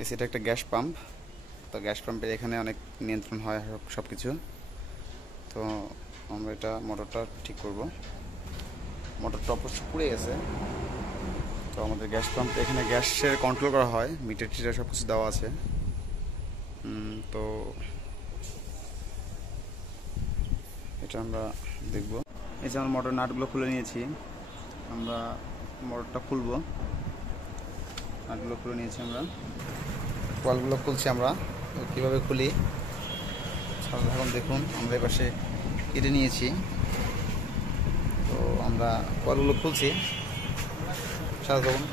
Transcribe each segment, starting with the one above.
এটা একটা gas pump. তো গ্যাস পাম্পের এখানে অনেক নিয়ন্ত্রণ হয় সব কিছু। তো আমরা এটা মোটরটা ঠিক করব। মোটরটা অবশ্য পুড়ে গেছে। তো আমাদের গ্যাস পাম্প এখানে গ্যাসের কন্ট্রোল করা হয়, মিটার টিটার সব কিছু দেওয়া আছে। তো এটা আমরা দেখব। এই যে আমরা মোটর নাটগুলো খুলে নিয়েছি। আমরা মোটরটা খুলব। নাটগুলো খুলে নিয়েছি আমরা, কলগুলো খুলছি আমরা। কীভাবে খুলি এখন দেখুন। আমরা এপাশে কেটে নিয়েছি। তো আমরা কলগুলো খুলছি, সাথে দেখুন।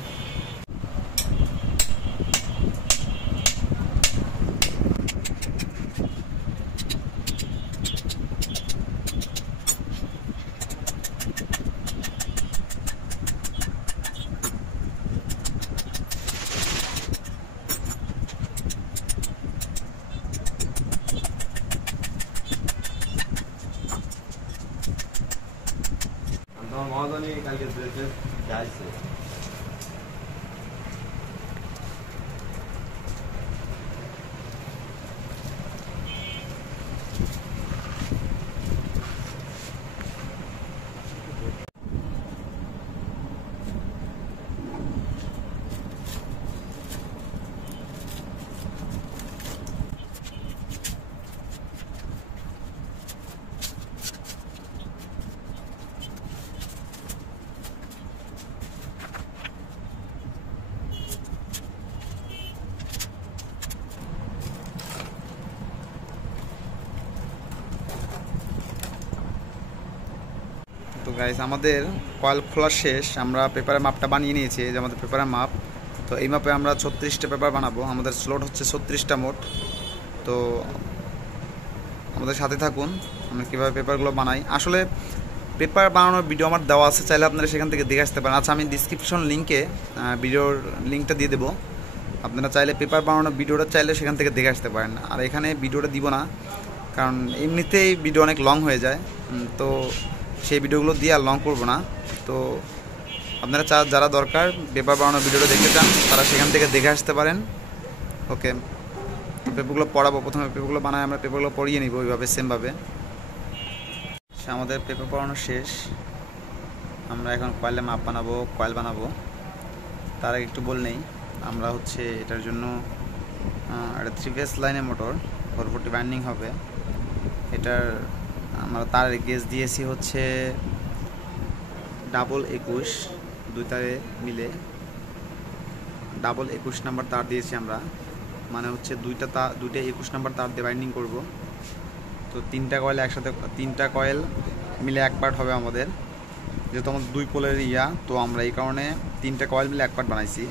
তোমার মহাজনী কালকে যাইছে। তো গাইস, আমাদের কয়েল খোলা শেষ। আমরা পেপারের মাপটা বানিয়ে নিয়েছি, যে আমাদের পেপারের মাপ। তো এই মাপে আমরা 36টা পেপার বানাবো। আমাদের স্লট হচ্ছে 36টা মোট। তো আমাদের সাথে থাকুন, আমরা কীভাবে পেপারগুলো বানাই। আসলে পেপার বানানোর ভিডিও আমার দেওয়া আছে, চাইলে আপনারা সেখান থেকে দেখে আসতে পারেন। আচ্ছা, আমি ডিসক্রিপশন লিঙ্কে ভিডিওর লিঙ্কটা দিয়ে দেবো। আপনারা চাইলে পেপার বানানোর ভিডিওটা চাইলে সেখান থেকে দেখে আসতে পারেন। আর এখানে ভিডিওটা দিব না, কারণ এমনিতেই ভিডিও অনেক লং হয়ে যায়। তো সেই ভিডিওগুলো দিয়ে আর লং করবো না। তো আপনারা যারা দরকার পেপার বানানোর ভিডিওটা দেখতে চান, তারা সেখান থেকে দেখে আসতে পারেন। ওকে, পেপারগুলো পড়াবো। প্রথমে পেপারগুলো বানাই, আমরা পেপারগুলো পড়িয়ে নিব ওইভাবে সেমভাবে। আমাদের পেপার পড়ানো শেষ। আমরা এখন কয়েলে মাপ বানাবো, কয়েল বানাবো। তার আগে একটু বল নেই, আমরা হচ্ছে এটার জন্য একটা 3 ফেজ লাইনের মোটর 440 বাইন্ডিং হবে। এটার আমরা তার গেজ দিয়েছি হচ্ছে ডাবল 21, দুই তারে মিলে ডাবল 21 নাম্বার তার দিয়েছি আমরা। মানে হচ্ছে দুইটা 21 নাম্বার তার দিয়ে বাইন্ডিং করব। তো 3টা কয়েল একসাথে, 3টা কয়েল মিলে এক পার্ট হবে আমাদের, যেহেতু আমাদের 2 পোলের তো আমরা এই কারণে 3টা কয়েল মিলে এক পার্ট বানাইছি।